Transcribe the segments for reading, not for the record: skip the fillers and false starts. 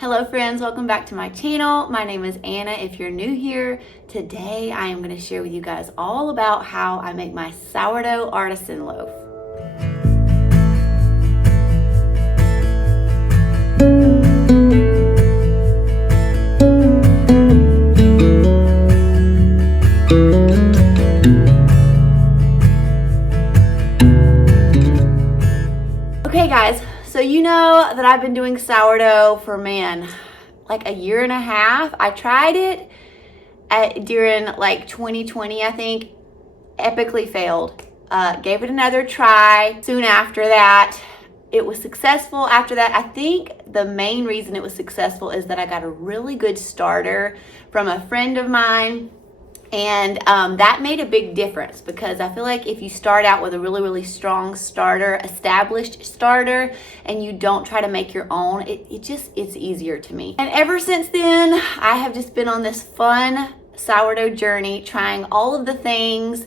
Hello friends, welcome back to my channel. My name is Anna if you're new here. Today I am going to share with you guys all about how I make my sourdough artisan loaf. Okay guys, so you know that I've been doing sourdough for like a year and a half. I tried it during like 2020, I think. Epically failed. Gave it another try soon after that. It was successful after that. I think the main reason it was successful is that I got a really good starter from a friend of mine. And that made a big difference because I feel like if you start out with a really strong starter, established starter, and you don't try to make your own, it's easier to me. And ever since then, I have just been on this fun sourdough journey, trying all of the things,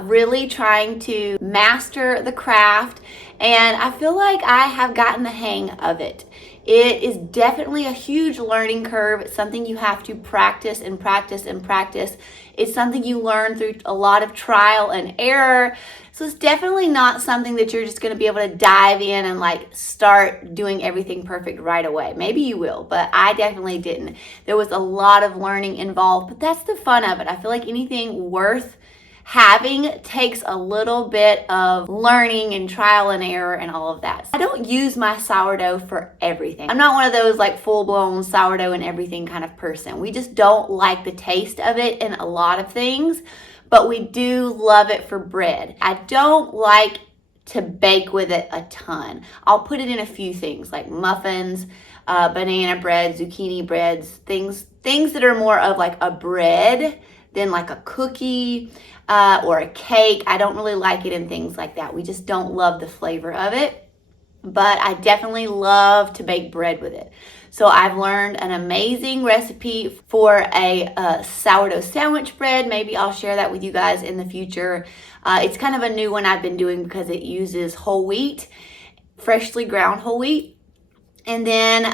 really trying to master the craft. And I feel like I have gotten the hang of it. It is definitely a huge learning curve. It's something you have to practice and practice and practice. It's something you learn through a lot of trial and error. So it's definitely not something that you're just going to be able to dive in and like start doing everything perfect right away. Maybe you will, but I definitely didn't. There was a lot of learning involved, but that's the fun of it. I feel like anything worth having takes a little bit of learning and trial and error and all of that. I don't use my sourdough for everything. I'm not one of those like full-blown sourdough and everything kind of person. We just don't like the taste of it in a lot of things, but we do love it for bread. I don't like to bake with it a ton. I'll put it in a few things like muffins, banana bread, zucchini breads, things that are more of like a bread than like a cookie or a cake. I don't really like it in things like that. We just don't love the flavor of it, but I definitely love to bake bread with it. So I've learned an amazing recipe for a sourdough sandwich bread. Maybe I'll share that with you guys in the future. It's kind of a new one I've been doing because it uses whole wheat, freshly ground whole wheat. And then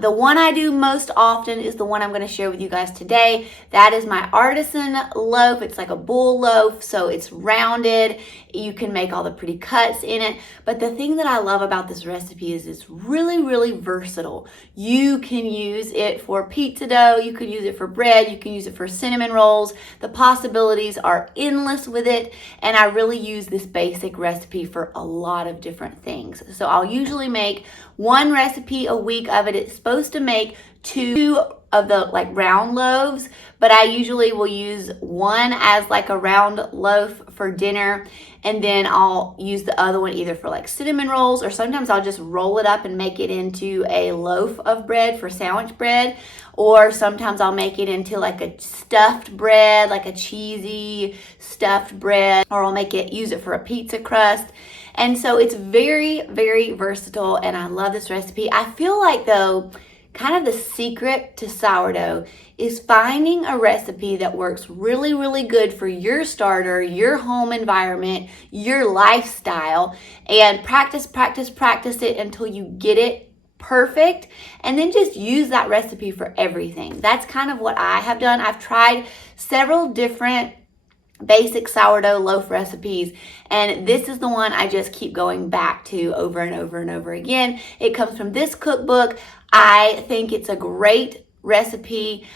the one I do most often is the one I'm going to share with you guys today. That is my artisan loaf. It's like a bull loaf, so it's rounded. You can make all the pretty cuts in it. But the thing that I love about this recipe is it's really versatile. You can use it for pizza dough. You can use it for bread. You can use it for cinnamon rolls. The possibilities are endless with it. And I really use this basic recipe for a lot of different things. So I'll usually make one recipe a week of it. It's supposed to make 2 of the like round loaves, but I usually will use one as like a round loaf for dinner, and then I'll use the other one either for like cinnamon rolls, or sometimes I'll just roll it up and make it into a loaf of bread for sandwich bread, or sometimes I'll make it into like a stuffed bread, like a cheesy stuffed bread, or I'll use it for a pizza crust. And so it's very versatile, and I love this recipe. I feel like though, kind of the secret to sourdough is finding a recipe that works really good for your starter, your home environment, your lifestyle, and practice it until you get it perfect, and then just use that recipe for everything. That's kind of what I have done. I've tried several different basic sourdough loaf recipes, and this is the one I just keep going back to over and over again. It comes from this cookbook. I think it's a great recipe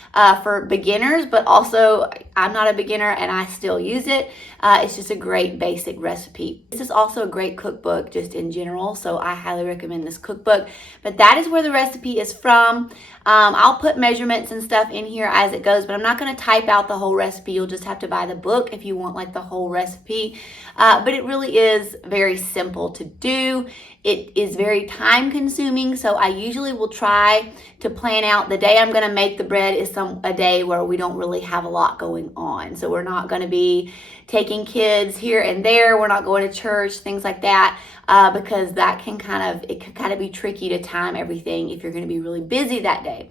for beginners, but also I'm not a beginner and I still use it. It's just a great basic recipe. This is also a great cookbook just in general, so I highly recommend this cookbook. But that is where the recipe is from. I'll put measurements and stuff in here as it goes, but I'm not going to type out the whole recipe. You'll just have to buy the book if you want like the whole recipe. But it really is very simple to do. It is very time consuming, so I usually will try to plan out the day I'm going to make the bread is a day where we don't really have a lot going on. So we're not going to be taking kids here and there. We're not going to church, things like that, because that can kind of be tricky to time everything if you're going to be really busy that day.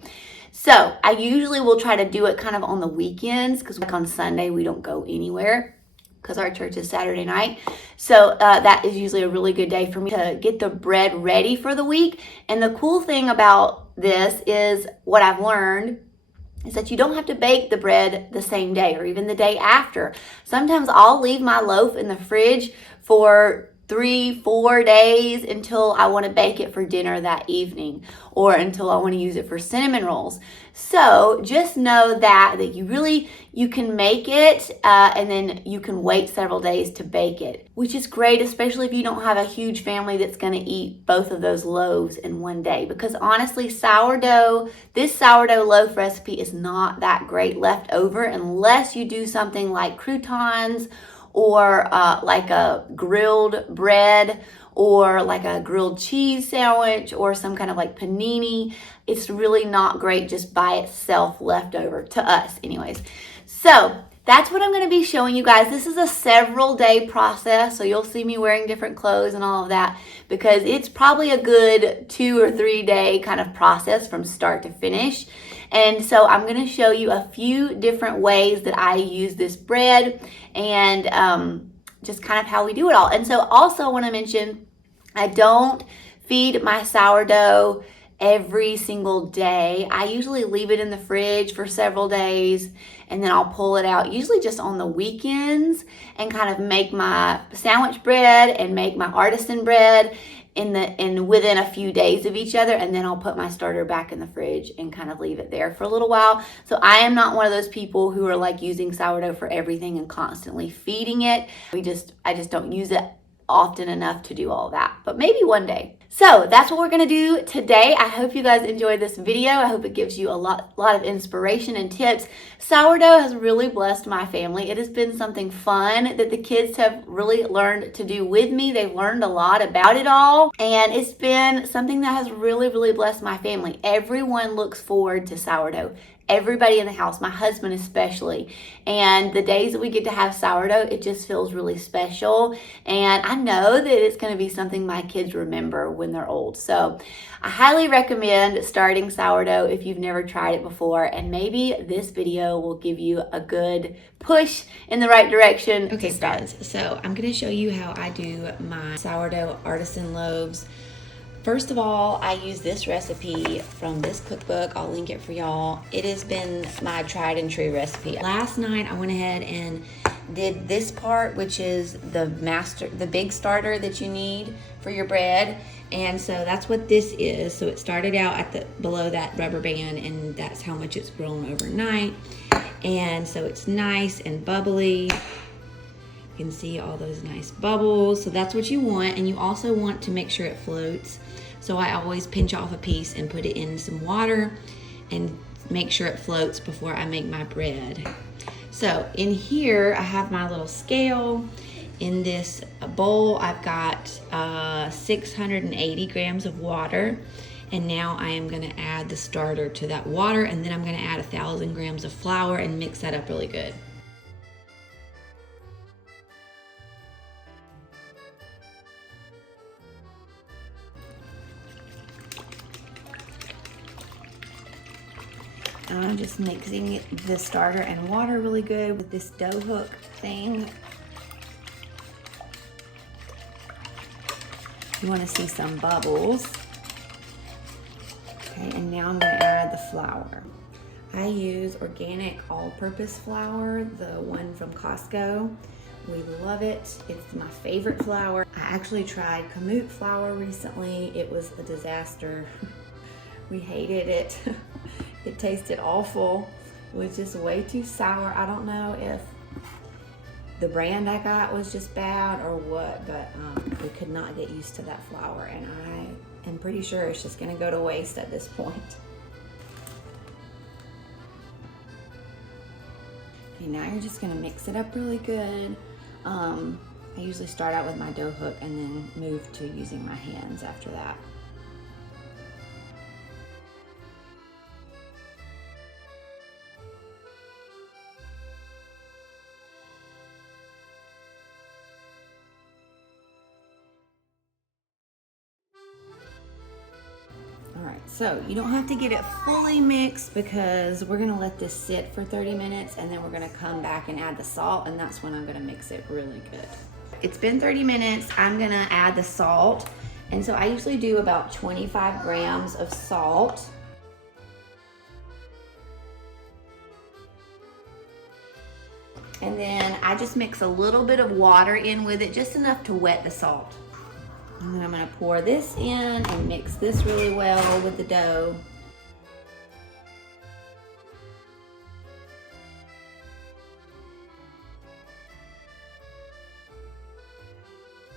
So I usually will try to do it kind of on the weekends, because like on Sunday we don't go anywhere. because our church is Saturday night. So that is usually a really good day for me to get the bread ready for the week. And the cool thing about this is what I've learned is that you don't have to bake the bread the same day or even the day after. Sometimes I'll leave my loaf in the fridge for 3-4 days until I want to bake it for dinner that evening, or until I want to use it for cinnamon rolls. So just know that you can make it and then you can wait several days to bake it, which is great, especially if you don't have a huge family that's going to eat both of those loaves in one day. Because honestly, this sourdough loaf recipe is not that great left over unless you do something like croutons, or like a grilled bread, or like a grilled cheese sandwich, or some kind of like panini. It's really not great just by itself left over, to us anyways. So that's what I'm going to be showing you guys. This is a several day process, so you'll see me wearing different clothes and all of that, because it's probably a good 2 or 3 day kind of process from start to finish. And so I'm going to show you a few different ways that I use this bread, and just kind of how we do it all. And so also I want to mention, I don't feed my sourdough every single day. I usually leave it in the fridge for several days, and then I'll pull it out usually just on the weekends and kind of make my sandwich bread and make my artisan bread within a few days of each other, and then I'll put my starter back in the fridge and kind of leave it there for a little while. So I am not one of those people who are like using sourdough for everything and constantly feeding it. I just don't use it often enough to do all that, but maybe one day. So that's what we're gonna do today. I hope you guys enjoyed this video. I hope it gives you a lot of inspiration and tips. Sourdough has really blessed my family. It has been something fun that the kids have really learned to do with me. They've learned a lot about it all, and it's been something that has really blessed my family. Everyone looks forward to sourdough. Everybody in the house, my husband especially. And the days that we get to have sourdough, it just feels really special. And I know that it's going to be something my kids remember when they're old. So I highly recommend starting sourdough if you've never tried it before. And maybe this video will give you a good push in the right direction. Okay, friends, so I'm going to show you how I do my sourdough artisan loaves. First of all, I use this recipe from this cookbook. I'll link it for y'all. It has been my tried and true recipe. Last night, I went ahead and did this part, which is the big starter that you need for your bread. And so that's what this is. So it started out below that rubber band, and that's how much it's grown overnight. And so it's nice and bubbly. You can see all those nice bubbles. So that's what you want. And you also want to make sure it floats. So I always pinch off a piece and put it in some water and make sure it floats before I make my bread. So in here, I have my little scale. In this bowl, I've got 680 grams of water. And now I am gonna add the starter to that water, and then I'm gonna add 1,000 grams of flour and mix that up really good. I'm just mixing the starter and water really good with this dough hook thing. You want to see some bubbles. Okay, and now I'm going to add the flour. I use organic all-purpose flour, the one from Costco. We love it. It's my favorite flour. I actually tried kamut flour recently. It was a disaster. We hated it. It tasted awful. It was just way too sour. I don't know if the brand I got was just bad or what, but we could not get used to that flour, and I am pretty sure it's just gonna go to waste at this point. Okay, now you're just gonna mix it up really good. I usually start out with my dough hook and then move to using my hands after that. All right, So you don't have to get it fully mixed because we're gonna let this sit for 30 minutes and then we're gonna come back and add the salt, and that's when I'm gonna mix it really good. It's been 30 minutes, I'm gonna add the salt. And so I usually do about 25 grams of salt. And then I just mix a little bit of water in with it, just enough to wet the salt. And then I'm gonna pour this in and mix this really well with the dough.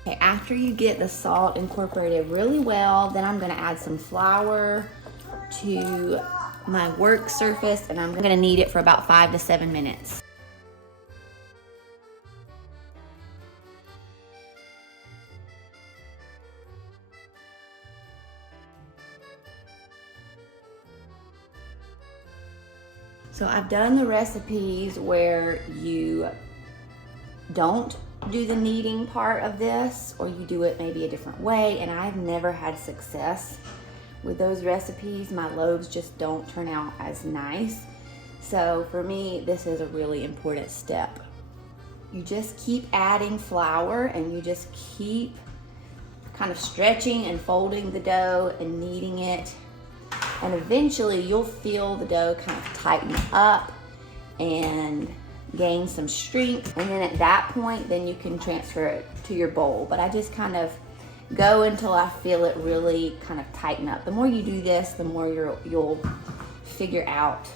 Okay, after you get the salt incorporated really well, then I'm gonna add some flour to my work surface, and I'm gonna knead it for about 5 to 7 minutes. So I've done the recipes where you don't do the kneading part of this, or you do it maybe a different way, and I've never had success with those recipes. My loaves just don't turn out as nice. So for me, this is a really important step. You just keep adding flour and you just keep kind of stretching and folding the dough and kneading it. And eventually you'll feel the dough kind of tighten up and gain some strength. And then at that point, then you can transfer it to your bowl. But I just kind of go until I feel it really kind of tighten up. The more you do this, the more you'll figure out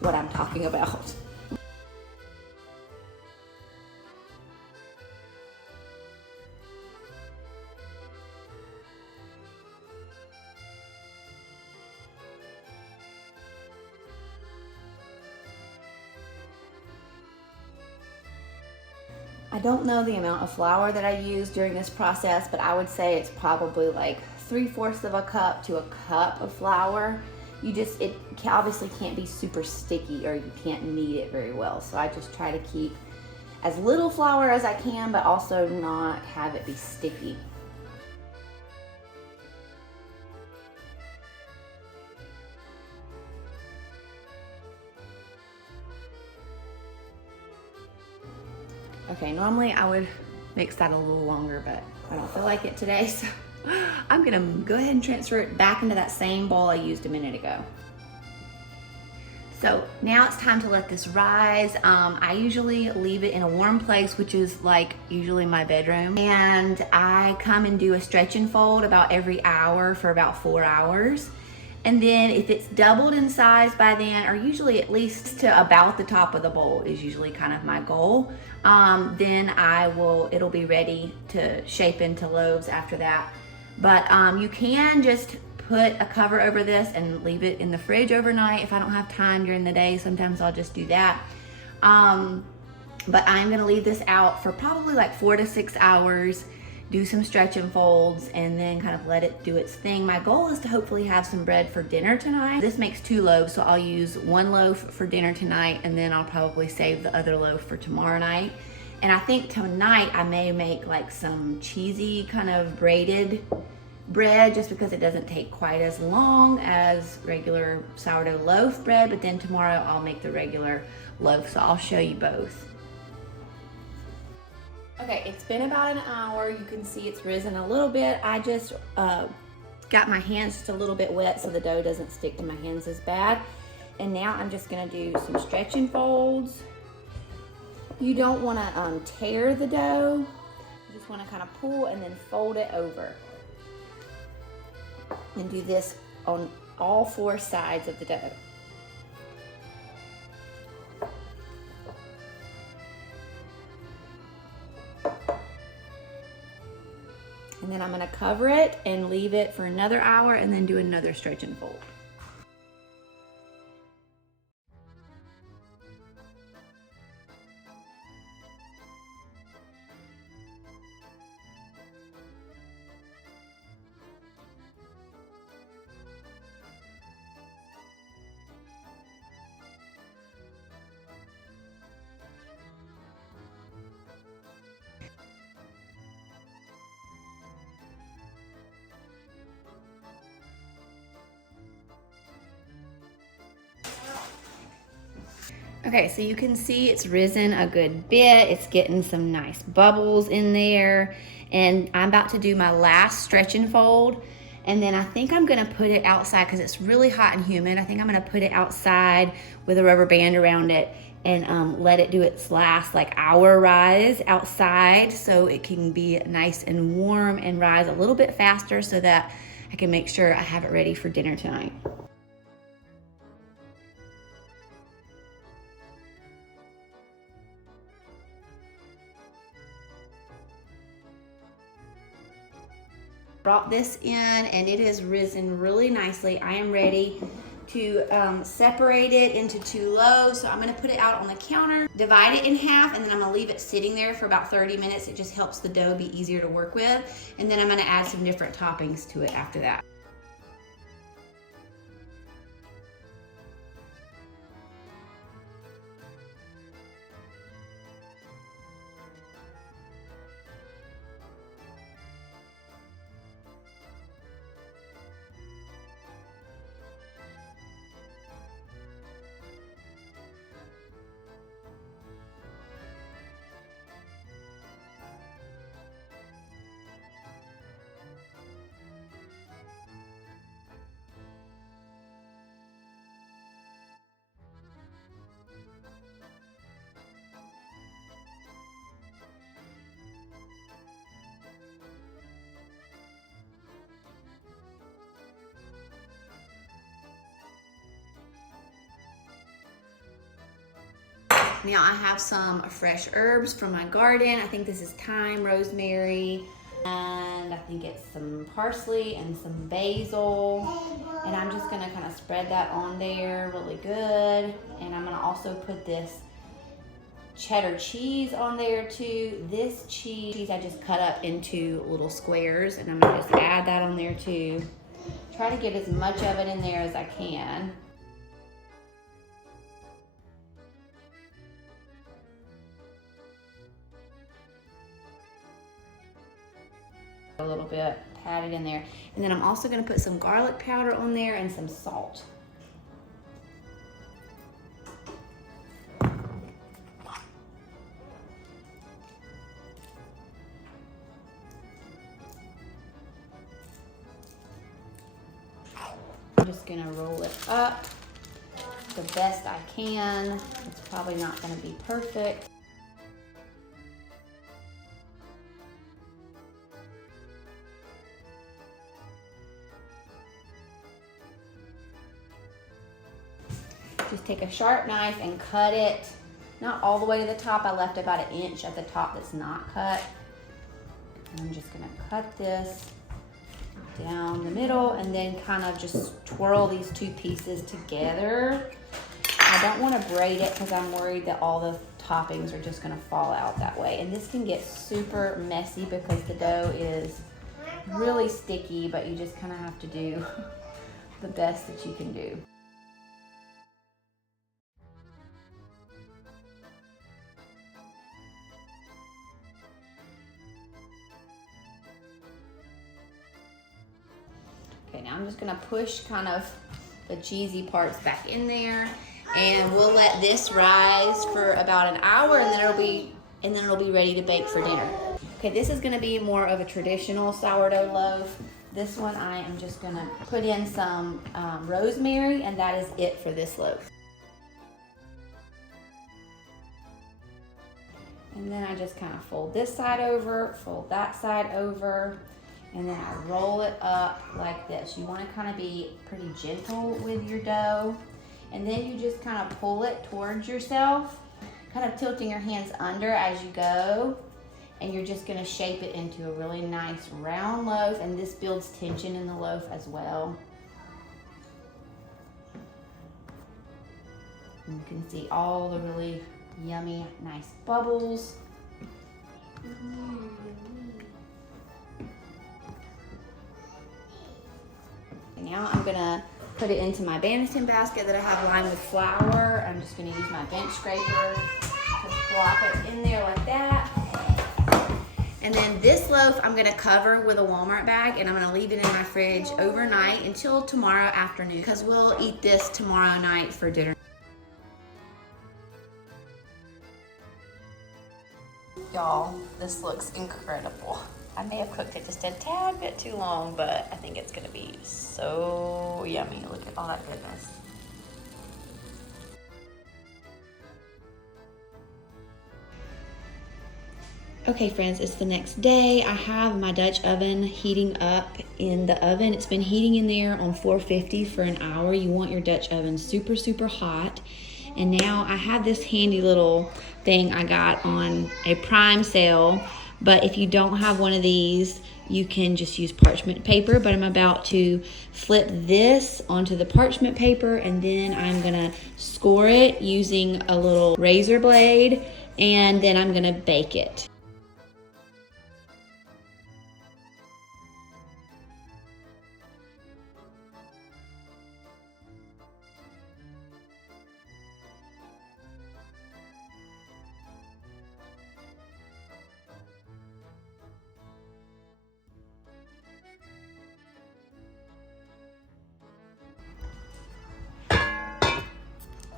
what I'm talking about. I don't know the amount of flour that I use during this process, but I would say it's probably like 3/4 of a cup to a cup of flour. It obviously can't be super sticky or you can't knead it very well. So I just try to keep as little flour as I can, but also not have it be sticky. Okay, normally I would mix that a little longer, but I don't feel like it today, so I'm gonna go ahead and transfer it back into that same bowl I used a minute ago. So now it's time to let this rise. I usually leave it in a warm place, which is like usually my bedroom. And I come and do a stretch and fold about every hour for about 4 hours. And then if it's doubled in size by then, or usually at least to about the top of the bowl is usually kind of my goal, then it'll be ready to shape into loaves after that. But you can just put a cover over this and leave it in the fridge overnight. If I don't have time during the day, sometimes I'll just do that. But I'm gonna leave this out for probably like 4 to 6 hours, do some stretch and folds, and then kind of let it do its thing. My goal is to hopefully have some bread for dinner tonight. This makes 2 loaves, so I'll use 1 loaf for dinner tonight, and then I'll probably save the other loaf for tomorrow night. And I think tonight I may make like some cheesy kind of braided bread, just because it doesn't take quite as long as regular sourdough loaf bread. But then tomorrow I'll make the regular loaf, so I'll show you both. Okay, it's been about an hour. You can see it's risen a little bit. I just got my hands just a little bit wet so the dough doesn't stick to my hands as bad. And now I'm just gonna do some stretch and folds. You don't wanna tear the dough. You just wanna kind of pull and then fold it over. And do this on all 4 sides of the dough. And then I'm gonna cover it and leave it for another hour and then do another stretch and fold. Okay, so you can see it's risen a good bit. It's getting some nice bubbles in there. And I'm about to do my last stretch and fold. And then I think I'm gonna put it outside because it's really hot and humid. I think I'm gonna put it outside with a rubber band around it and let it do its last like hour rise outside so it can be nice and warm and rise a little bit faster so that I can make sure I have it ready for dinner tonight. Brought this in and it has risen really nicely. I am ready to separate it into 2 loaves. So I'm gonna put it out on the counter, divide it in half, and then I'm gonna leave it sitting there for about 30 minutes. It just helps the dough be easier to work with. And then I'm gonna add some different toppings to it after that. Now I have some fresh herbs from my garden. I think this is thyme, rosemary, and I think it's some parsley and some basil. And I'm just gonna kind of spread that on there really good. And I'm gonna also put this cheddar cheese on there too. This cheese I just cut up into little squares and I'm gonna just add that on there too. Try to get as much of it in there as I can. A little bit, pat it in there. And then I'm also gonna put some garlic powder on there and some salt. I'm just gonna roll it up the best I can. It's probably not gonna be perfect. Just take a sharp knife and cut it, not all the way to the top. I left about 1 inch at the top that's not cut. And I'm just gonna cut this down the middle and then kind of just twirl these 2 pieces together. I don't wanna braid it because I'm worried that all the toppings are just gonna fall out that way. And this can get super messy because the dough is really sticky, but you just kind of have to do the best that you can do. Okay, now I'm just gonna push kind of the cheesy parts back in there, and we'll let this rise for about 1 hour, and then it'll be ready to bake for dinner. Okay, this is gonna be more of a traditional sourdough loaf. This one I am just gonna put in some rosemary, and that is it for this loaf. And then I just kind of fold this side over, fold that side over, and then I roll it up like this. You want to kind of be pretty gentle with your dough. And then you just kind of pull it towards yourself, kind of tilting your hands under as you go. And you're just going to shape it into a really nice round loaf. And this builds tension in the loaf as well. And you can see all the really yummy, nice bubbles. Now I'm gonna put it into my Banneton basket that I have lined with flour. I'm just gonna use my bench scraper to plop it in there like that. And then this loaf I'm gonna cover with a Walmart bag and I'm gonna leave it in my fridge overnight until tomorrow afternoon because we'll eat this tomorrow night for dinner. Y'all, this looks incredible. I may have cooked it just a tad bit too long, but I think it's gonna be so yummy. Look at all that goodness. Okay friends, it's the next day. I have my Dutch oven heating up in the oven. It's been heating in there on 450 for an hour. You want your Dutch oven super, super hot. And now I have this handy little thing I got on a Prime sale. But if you don't have one of these, you can just use parchment paper. But I'm about to flip this onto the parchment paper, and then I'm gonna score it using a little razor blade, and then I'm gonna bake it.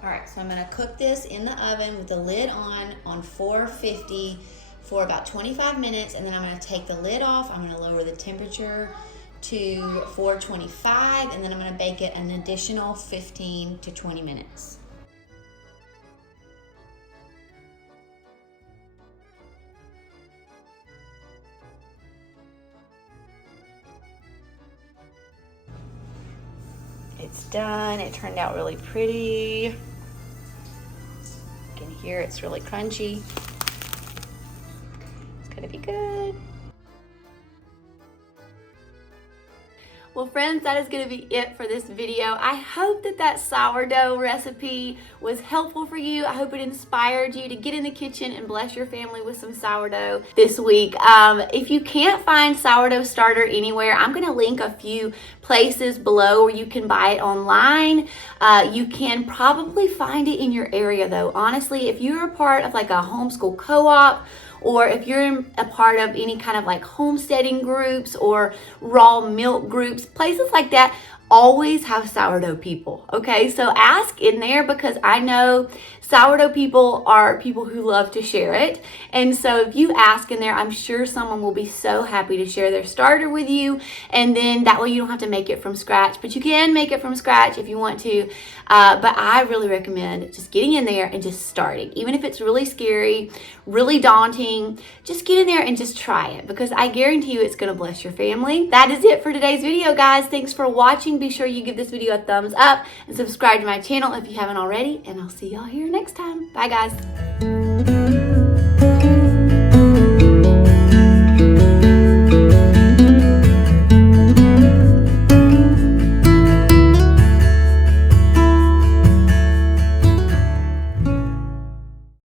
All right, so I'm gonna cook this in the oven with the lid on 450 for about 25 minutes, and then I'm gonna take the lid off. I'm gonna lower the temperature to 425, and then I'm gonna bake it an additional 15 to 20 minutes. It's done. It turned out really pretty. You can hear it's really crunchy. It's gonna be good. Well friends, that is going to be it for this video. I hope that sourdough recipe was helpful for you. I hope it inspired you to get in the kitchen and bless your family with some sourdough this week. If you can't find sourdough starter anywhere, I'm going to link a few places below where you can buy it online. You can probably find it in your area though. Honestly, if you're a part of like a homeschool co-op, or if you're a part of any kind of like homesteading groups or raw milk groups, places like that always have sourdough people, okay? So ask in there, because I know sourdough people are people who love to share it. And so if you ask in there, I'm sure someone will be so happy to share their starter with you. And then that way you don't have to make it from scratch, but you can make it from scratch if you want to. But I really recommend just getting in there and just starting. Even if it's really scary, really daunting, just get in there and just try it, because I guarantee you it's gonna bless your family. That is it for today's video, guys. Thanks for watching. Be sure you give this video a thumbs up and subscribe to my channel if you haven't already, and I'll see y'all here next time. Bye, guys.